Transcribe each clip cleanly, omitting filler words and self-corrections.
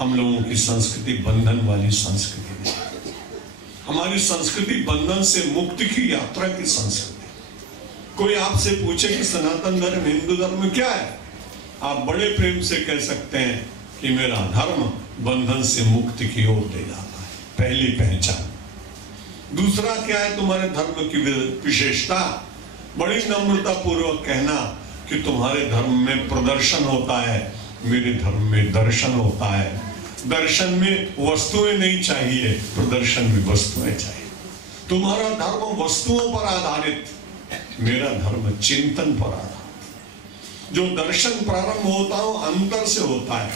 हम लोगों की संस्कृति बंधन वाली संस्कृति नहीं। हमारी संस्कृति बंधन से मुक्ति की यात्रा की संस्कृति। कोई आपसे पूछे कि सनातन धर्म हिंदू धर्म क्या है, आप बड़े प्रेम से कह सकते हैं कि मेरा धर्म बंधन से मुक्ति की ओर ले जाता है, पहली पहचान। दूसरा क्या है तुम्हारे धर्म की विशेषता, बड़ी नम्रता पूर्वक कहना कि तुम्हारे धर्म में प्रदर्शन होता है, मेरे धर्म में दर्शन होता है। दर्शन में वस्तुएं नहीं चाहिए, प्रदर्शन में वस्तुएं चाहिए। तुम्हारा धर्म वस्तुओं पर आधारित, मेरा धर्म चिंतन पर आधारित। जो दर्शन प्रारंभ होता हो अंतर से होता है।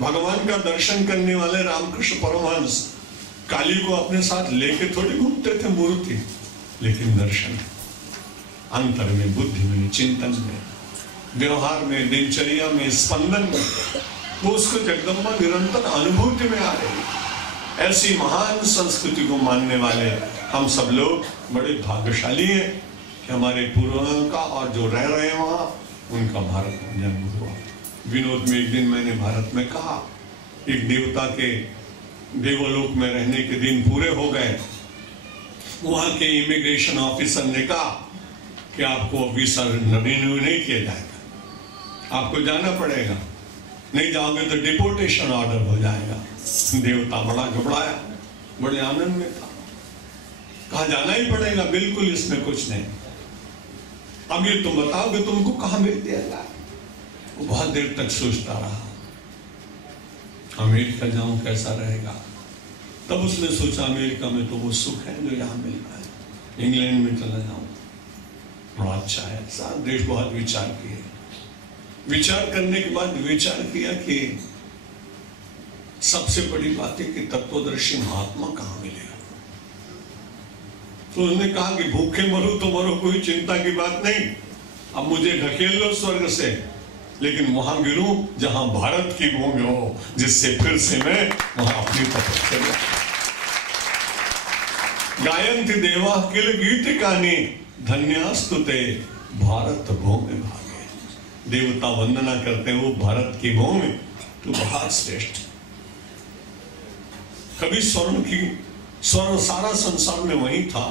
भगवान का दर्शन करने वाले रामकृष्ण परमहंस काली को अपने साथ लेके थोड़ी घूमते थे मूर्ति, लेकिन दर्शन अंतर में, बुद्धि में, चिंतन में, व्यवहार में, दिनचर्या में, स्पंदन में, वो उसको जगदम्बा निरंतर अनुभूति में आ रही। ऐसी महान संस्कृति को मानने वाले हम सब लोग बड़े भाग्यशाली हैं कि हमारे पूर्वजों का और जो रह रहे हैं वहां, उनका भारत में जन्म हुआ। विनोद में एक दिन मैंने भारत में कहा, एक देवता के देवलोक में रहने के दिन पूरे हो गए। वहां के इमिग्रेशन ऑफिसर ने कहा कि आपको वीसा रिन्यू नहीं किया जाएगा, आपको जाना पड़ेगा, नहीं जाओगे तो डिपोर्टेशन ऑर्डर हो जाएगा। देवता बड़ा घबराया, बड़े आनंद में था, कहा जाना ही पड़ेगा, बिल्कुल इसमें कुछ नहीं। अब ये तुम बताओगे तुमको कहां भेज दिया जाए। वो बहुत देर तक सोचता रहा, अमेरिका जाऊं कैसा रहेगा। तब उसने सोचा अमेरिका में तो वो सुख है जो यहाँ मिल रहा है, इंग्लैंड में चला जाऊं, बड़ा अच्छा है। सारा देश बहुत विचार किए, विचार करने के बाद विचार किया कि सबसे बड़ी बात है कि तत्वदर्शी महात्मा कहां मिलेगा। तो उन्होंने कहा कि भूखे मरो तो मरो, कोई चिंता की बात नहीं, अब मुझे ढकेल लो स्वर्ग से, लेकिन वहां गिरूं जहां भारत की भूमि हो, जिससे फिर से मैं वहां अपनी तपस्या। गायन्ति देवा किल गीत कानी धन्यास्तुते भारत भूमि भागे। देवता वंदना करते हैं, वो भारत की भूमि तो बहुत श्रेष्ठ। कभी स्वर्ण सारा संसार में वही था,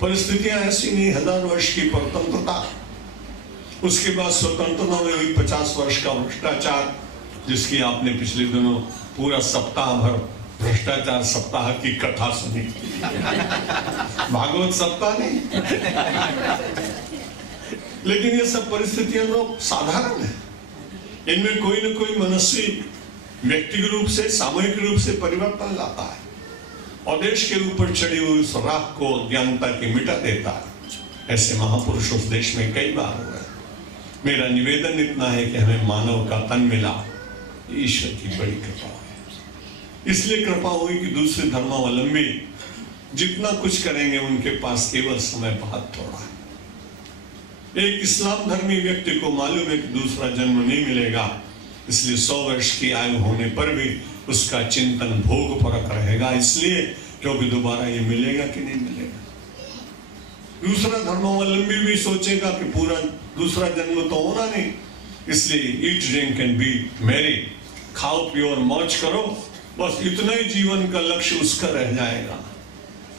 परिस्थितियां ऐसी नहीं, 1000 वर्ष की परतंत्रता, उसके बाद स्वतंत्रता में हुई 50 वर्ष का भ्रष्टाचार, जिसकी आपने पिछले दिनों पूरा सप्ताह भर भ्रष्टाचार सप्ताह की कथा सुनी। भागवत सप्ताह नहीं, लेकिन ये सब परिस्थितियां तो साधारण है, इनमें कोई न कोई मनस्वी व्यक्तिगत रूप से, सामूहिक रूप से परिवर्तन लाता है और देश के ऊपर चढ़ी हुई उस राख को अज्ञानता की मिटा देता है। ऐसे महापुरुष उस देश में कई बार हुए। मेरा निवेदन इतना है कि हमें मानव का तन मिला, ईश्वर की बड़ी कृपा है। इसलिए कृपा हुई कि दूसरे धर्मावलंबी जितना कुछ करेंगे उनके पास केवल समय बहुत थोड़ा है। एक इस्लाम धर्मी व्यक्ति को मालूम है कि दूसरा जन्म नहीं मिलेगा, इसलिए 100 वर्ष की आयु होने पर भी उसका चिंतन भोग परक रहेगा, इसलिए क्योंकि दोबारा ये मिलेगा कि नहीं मिलेगा। दूसरा धर्मावलंबी भी सोचेगा कि पूरा दूसरा जन्म तो होना नहीं, इसलिए eat drink and B Mary, खाओ पियो और मौज करो, बस इतना ही जीवन का लक्ष्य उसका रह जाएगा।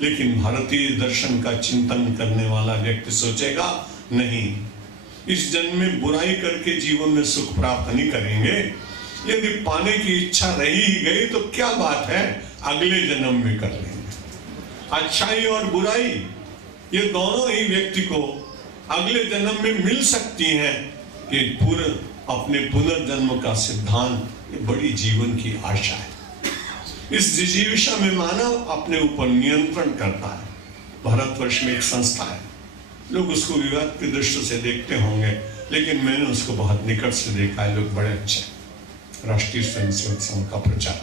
लेकिन भारतीय दर्शन का चिंतन करने वाला व्यक्ति सोचेगा नहीं, इस जन्म में बुराई करके जीवन में सुख प्राप्त नहीं करेंगे, यदि पाने की इच्छा रही ही गई तो क्या बात है, अगले जन्म में कर लेंगे। अच्छाई और बुराई ये दोनों ही व्यक्ति को अगले जन्म में मिल सकती हैं कि पूरे अपने पुनर्जन्म का सिद्धांत, ये बड़ी जीवन की आशा है। इस जिजीविषा में मानव अपने ऊपर नियंत्रण करता है। भारतवर्ष में एक संस्था है, लोग उसको विवाद की दृष्टि से देखते होंगे, लेकिन मैंने उसको बहुत निकट से देखा है, लोग बड़े अच्छे। राष्ट्रीय स्वयंसेवक संघ का प्रचार,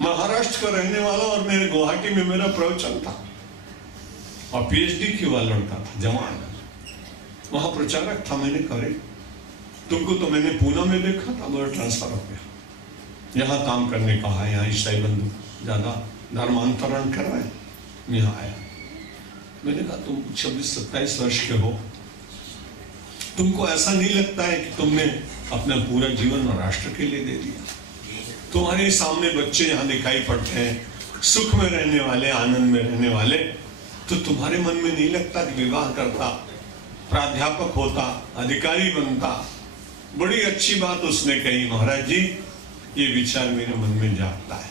महाराष्ट्र का रहने वाला, और मेरे गुवाहाटी में मेरा प्रवचन था और पीएचडी किया लड़का था, जवान, वहां प्रचारक था। मैंने कहा तुमको तो मैंने पूना में देखा था, मेरा ट्रांसफर हो गया, यहाँ काम करने का है, यहाँ ईसाई बंधु ज्यादा धर्मांतरण कर रहे हैं, यहाँ आया। मैंने कहा तुम 26-27 वर्ष के हो, तुमको ऐसा नहीं लगता है कि तुमने अपना पूरा जीवन राष्ट्र के लिए दे दिया। तुम्हारे सामने बच्चे यहाँ दिखाई पड़ते हैं, सुख में रहने वाले, आनंद में रहने वाले, तो तुम्हारे मन में नहीं लगता कि विवाह करता, प्राध्यापक होता, अधिकारी बनता? बड़ी अच्छी बात उसने कही, महाराज जी ये विचार मेरे मन में जागता है।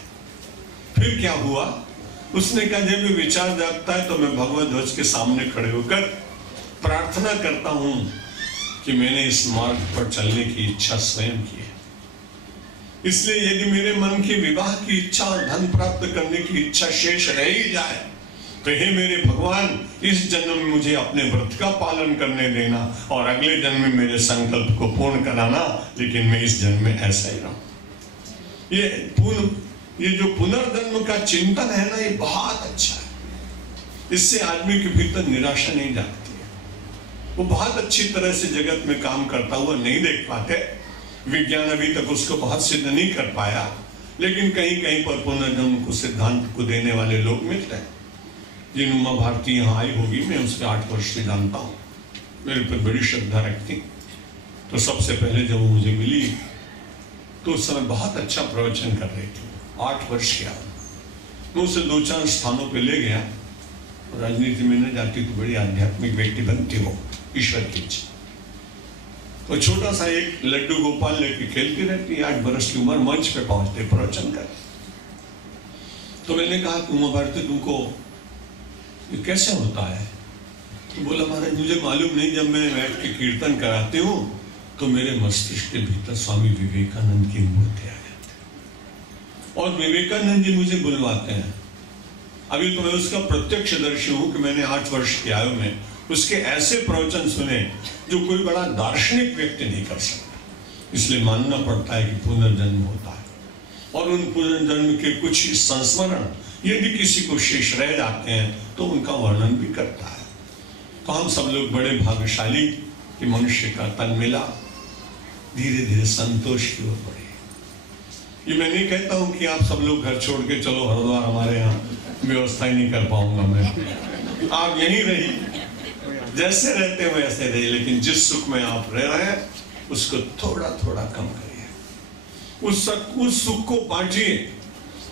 फिर क्या हुआ? उसने कहा जब ये विचार जागता है तो मैं भगवत ध्वज के सामने खड़े होकर प्रार्थना करता हूं कि मैंने इस मार्ग पर चलने की इच्छा स्वयं की है। इसलिए यदि मेरे मन की विवाह की इच्छा और धन प्राप्त करने की इच्छा शेष रह ही जाए तो हे मेरे भगवान, इस जन्म में मुझे अपने व्रत का पालन करने देना और अगले जन्म में मेरे संकल्प को पूर्ण कराना, लेकिन मैं इस जन्म में ऐसा ही रहूं। ये जो पुनर्जन्म का चिंतन है ना, ये बहुत अच्छा है। इससे आदमी के भीतर निराशा नहीं जागती है। वो बहुत अच्छी तरह से जगत में काम करता हुआ नहीं देख पाते। विज्ञान अभी तक उसको बहुत सिद्ध नहीं कर पाया, लेकिन कहीं कहीं पर पुनर्जन्म को सिद्धांत को देने वाले लोग मिलते हैं। जिन उमा भारती यहाँ आई होगी, मैं उसके 8 वर्ष से जानता हूँ, मेरे पर बड़ी श्रद्धा रखती। तो सबसे पहले जब वो मुझे मिली तो उस समय बहुत अच्छा प्रवचन कर रही थी। 8 वर्ष किया, मैं उसे 2-4 स्थानों पे ले गया। राजनीति में न जाती तो बड़ी आध्यात्मिक व्यक्ति बनती हो, ईश्वर की इच्छा। तो छोटा सा एक लड्डू गोपाल लेके खेलती रहती, 8 वर्ष की उम्र, मंच पे पहुंचते प्रवचन कर। तो मैंने कहा कि उमा भारती तुमको ये कैसे होता है? तो बोला महाराज मुझे मालूम नहीं, जब मैं बैठ के कीर्तन कराती हूँ तो मेरे मस्तिष्क के भीतर स्वामी विवेकानंद की मूर्ति आ जाती है और विवेकानंद जी मुझे बुलवाते हैं। अभी तो मैं उसका प्रत्यक्षदर्शी हूं कि मैंने 8 वर्ष की आयु में उसके ऐसे प्रवचन सुने जो कोई बड़ा दार्शनिक व्यक्ति नहीं कर सकता। इसलिए मानना पड़ता है कि पुनर्जन्म होता है और उन पुनर्जन्म के कुछ संस्मरण यदि किसी को शेष रह जाते हैं तो उनका वर्णन भी करता है। तो हम सब लोग बड़े भाग्यशाली कि मनुष्य का तन मिला, धीरे धीरे संतोष की ओर बढ़े। ये मैं नहीं कहता हूं कि आप सब लोग घर छोड़ के चलो हरिद्वार, हमारे यहाँ व्यवस्था ही नहीं कर पाऊंगा मैं। आप यहीं रहिए, जैसे रहते हो वैसे रहिए, लेकिन जिस सुख में आप रह रहे हैं उसको थोड़ा थोड़ा कम करिए। उस सुख को बांटिए,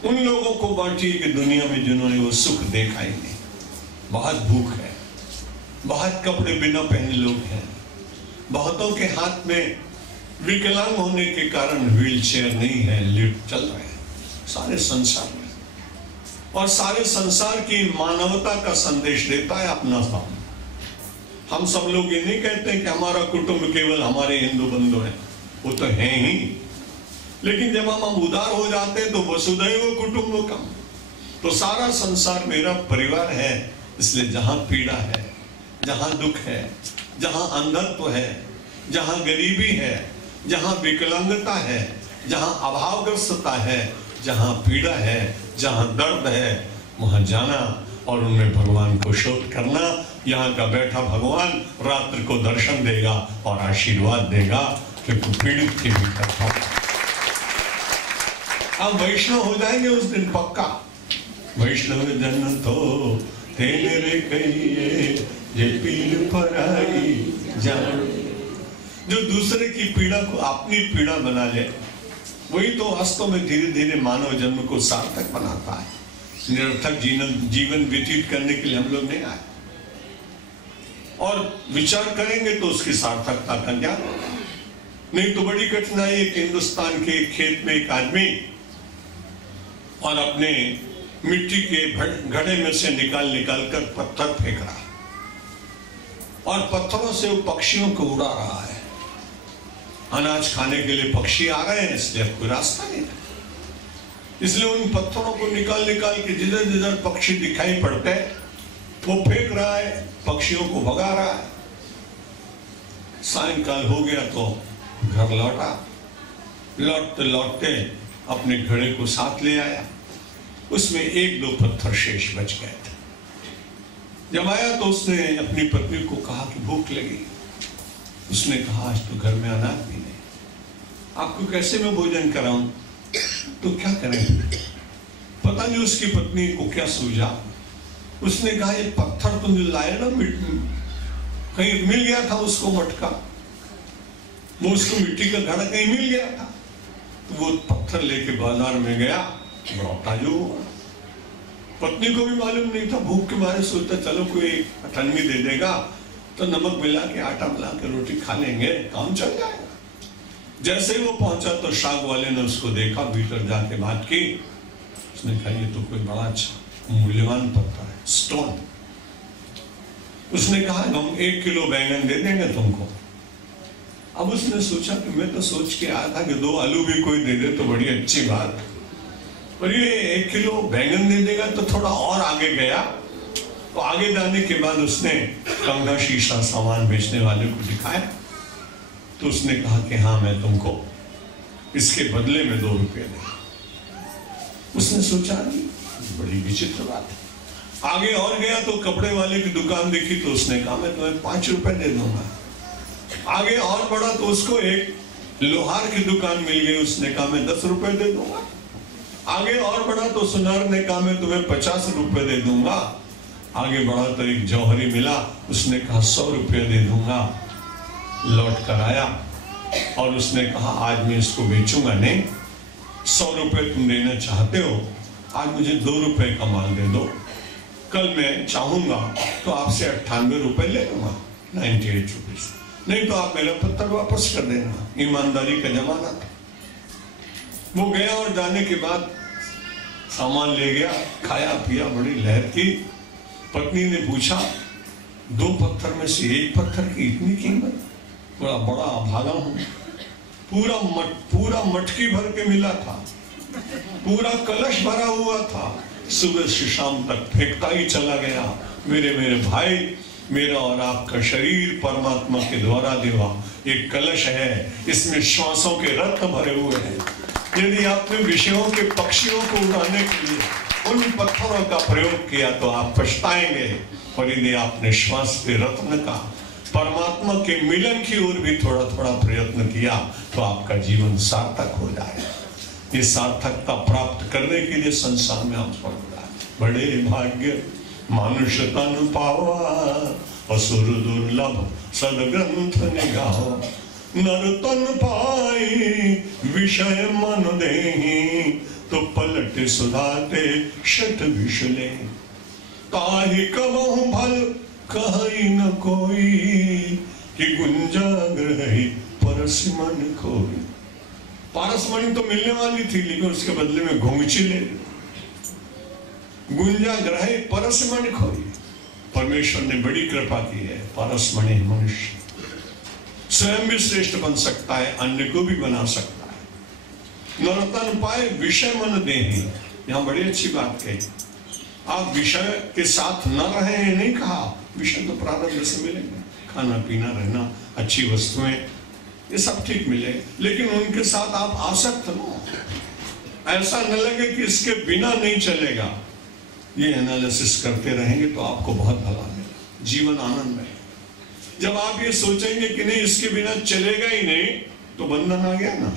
उन लोगों को बांटिए कि दुनिया में जिन्होंने वो सुख देखा ही नहीं। बहुत भूख है, बहुत कपड़े बिना पहने लोग हैं, बहुतों के हाथ में विकलांग होने के कारण व्हील चेयर नहीं है, लिफ्ट चल रहे हैं सारे संसार में। और सारे संसार की मानवता का संदेश देता है अपना सामने। हम सब लोग ये नहीं कहते कि हमारा कुटुंब केवल हमारे हिंदू बंधु हैं, वो तो है ही, लेकिन जब हम उदार हो जाते हैं तो वसुधैव कुटुंबकम, तो सारा संसार मेरा परिवार है। इसलिए जहां पीड़ा है, जहां दुख है, जहां अंधत्व है, जहां गरीबी है, जहां विकलांगता है, जहां अभावग्रस्तता है, जहां पीड़ा है, जहां दर्द है, वहां जाना और उनमें भगवान को शोध करना। यहाँ का बैठा भगवान रात्रि को दर्शन देगा और आशीर्वाद देगा, क्योंकि पीड़ित के भी करता। अब वैष्णव हो जाएंगे उस दिन पक्का। वैष्णव जन तो तेरे कहिए जे पीर पराई जान। जो दूसरे की पीड़ा को अपनी पीड़ा बना ले, वही तो वास्तव में धीरे धीरे मानव जन्म को सार्थक बनाता है। निरर्थक जीवन व्यतीत करने के लिए हम लोग नहीं आए, और विचार करेंगे तो उसकी सार्थकता का ज्ञान होगा। नहीं तो बड़ी कठिनाई है कि हिंदुस्तान के खेत में एक आदमी और अपने मिट्टी के घड़े में से निकाल कर पत्थर फेंक रहा, और पत्थरों से वो पक्षियों को उड़ा रहा है। अनाज खाने के लिए पक्षी आ गए हैं, इसलिए कोई रास्ता नहीं है। इसलिए उन पत्थरों को निकाल के जिधर जिधर पक्षी दिखाई पड़ते हैं वो फेंक रहा है, पक्षियों को भगा रहा है। सायंकाल हो गया तो घर लौटा, लौटते लौटते अपने घड़े को साथ ले आया। उसमें 1-2 पत्थर शेष बच गए थे। जब आया तो उसने अपनी पत्नी को कहा कि भूख लगी। उसने कहा आज तो घर में अनाज भी नहीं, आपको कैसे मैं भोजन कराऊं? तो क्या करें? पता नहीं उसकी पत्नी को क्या सूझा। उसने कहा ये पत्थर तुम जो लाए ना, कहीं मिल गया था उसको मटका, वो उसको मिट्टी का घड़ा कहीं मिल गया था, तो वो पत्थर लेके बाजार में गया, बड़ा ताजुब हुआ। पत्नी को भी मालूम नहीं था, भूख के मारे सोचता चलो कोई अठन्नी दे देगा तो नमक मिला के आटा मिला के रोटी खा लेंगे, काम चल जाएगा। जैसे ही वो पहुंचा तो शाक वाले ने उसको देखा, भीतर जाके बात की। उसने कहा ये तो कोई बड़ा अच्छा मूल्यवान पत्थर है, स्टोन। उसने कहा हम 1 किलो बैंगन दे देंगे तुमको। अब उसने सोचा कि मैं तो सोच के आया था कि 2 आलू भी कोई दे दे तो बड़ी अच्छी बात, पर ये 1 किलो बैंगन दे देगा तो थोड़ा और आगे गया। तो आगे जाने के बाद उसने कंघा शीशा सामान बेचने वाले को दिखाया, तो उसने कहा कि हाँ मैं तुमको इसके बदले में 2 रुपये दूंगा। उसने सोचा बड़ी विचित्र बात है। आगे और गया तो कपड़े वाले की दुकान देखी, तो उसने कहा मैं तुम्हें 5 रुपए दे दूंगा। आगे और बढ़ा तो उसको एक लोहार की दुकान मिल गई, उसने कहा मैं 10 रुपए दे दूंगा। आगे और बढ़ा तो सुनार ने कहा मैं तुम्हें 50 रुपए दे दूंगा। आगे बढ़ा तो एक जौहरी मिला, उसने कहा 100 रुपये दे दूंगा। लौट कर आया और उसने कहा आज मैं इसको बेचूंगा नहीं, 100 रुपये तुम देना चाहते हो, आज मुझे 2 रुपये का माल दे दो, कल मैं चाहूंगा तो आपसे 98 रुपये ले लूंगा, 98 रुपीज, नहीं तो आप मेरा पत्थर वापस कर देना। ईमानदारी का जमाना था। वो गया और जाने के बाद सामान ले गया, खाया पिया, बड़ी लहर की। पत्नी ने पूछा 2 पत्थर में से 1 पत्थर की इतनी कीमत, बड़ा बड़ा भागा हूं। पूरा मटकी भर के मिला था, पूरा कलश भरा हुआ था, सुबह से शाम तक फेंकता ही चला गया। मेरे भाई, मेरा और आपका शरीर परमात्मा के द्वारा देवा एक कलश है, इसमें श्वासों के रत्न भरे हुए हैं। यदि आपने विषयों के पक्षियों को उड़ाने के लिए उन पत्थरों का प्रयोग किया तो आप पछताएंगे, और यदि आपने श्वास के रत्न का परमात्मा के मिलन की ओर भी थोड़ा थोड़ा प्रयत्न किया तो आपका जीवन सार्थक हो जाएगा। ये सार्थकता प्राप्त करने के लिए संसार में आप पड़ रहा है। बड़े भाग्य मानुष तन पावा, असुर दुर्लभ सदग्रंथ निगाहो, नर तन पाई विषय मन देहि, तो पलट सुधाते शत विषले, ताहि कबहु भल कहि न कोई, कि गुंजा ग्रही परसमन खोई। पारसमणि तो मिलने वाली थी, लेकिन उसके बदले में घुंघची ले। गुंजा ग्रही परसमन खोई। परमेश्वर ने बड़ी कृपा की है। पारसमणि मनुष्य स्वयं भी श्रेष्ठ बन सकता है, अन्य को भी बना सकता है। नरतन पाए विषय मन देहि, यहाँ बड़ी अच्छी बात कही। आप विषय के साथ न रहे, नहीं कहा, विषय तो प्रारब्ध से मिलेंगे, खाना पीना रहना, अच्छी वस्तुएं, ये सब ठीक मिले, लेकिन उनके साथ आप आसक्त न हो। ऐसा न लगे कि इसके बिना नहीं चलेगा। ये एनालिसिस करते रहेंगे तो आपको बहुत भला मिलेगा, जीवन आनंद में। जब आप ये सोचेंगे कि नहीं इसके बिना चलेगा ही नहीं, तो बंधन आ गया ना।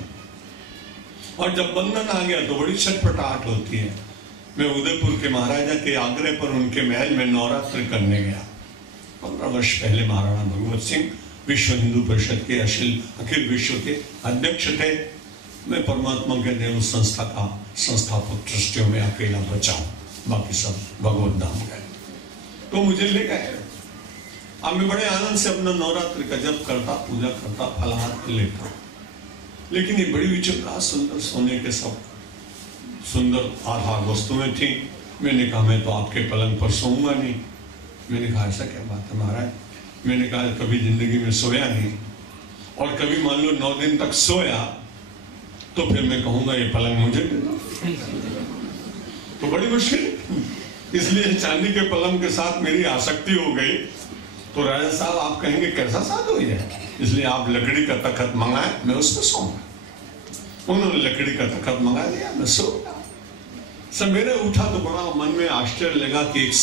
और जब बंधन आ गया तो बड़ी छटपटाहट होती है। मैं उदयपुर के महाराजा के आग्रह पर उनके महल में नवरात्र करने गया। 15 वर्ष पहले महाराणा भगवत सिंह विश्व हिंदू परिषद के अखिल विश्व के अध्यक्ष थे। मैं परमात्मा के देव संस्था का संस्थापक ट्रस्टियों में अकेला बचा हूं, बाकी सब भगवत धाम गए। तो मुझे ले गए। अब मैं बड़े आनंद से अपना नवरात्र का जप करता, पूजा करता, फलाहार लेता। लेकिन ये बड़ी विचित्र सुंदर सोने के सब सुंदर आधार वस्तुएं थी। मैंने कहा मैं तो आपके पलंग पर सोऊंगा नहीं। मैंने कहा ऐसा क्या बात है महाराज? मैंने कहा कभी जिंदगी में सोया नहीं, और कभी मान लो 9 दिन तक सोया तो फिर मैं कहूंगा ये पलंग मुझे दे दो, तो बड़ी मुश्किल। इसलिए चांदी के पलंग के साथ मेरी आसक्ति हो गई। तो राजा साहब आप कहेंगे कैसा साधु है, इसलिए आप लकड़ी का तखत मंगाए, मैं उसमें सोऊंगा। उन्होंने लकड़ी का तखत मंगा दिया, मैं सो गया। सवेरे उठा तो बड़ा मन में आश्चर्य लगा कि एक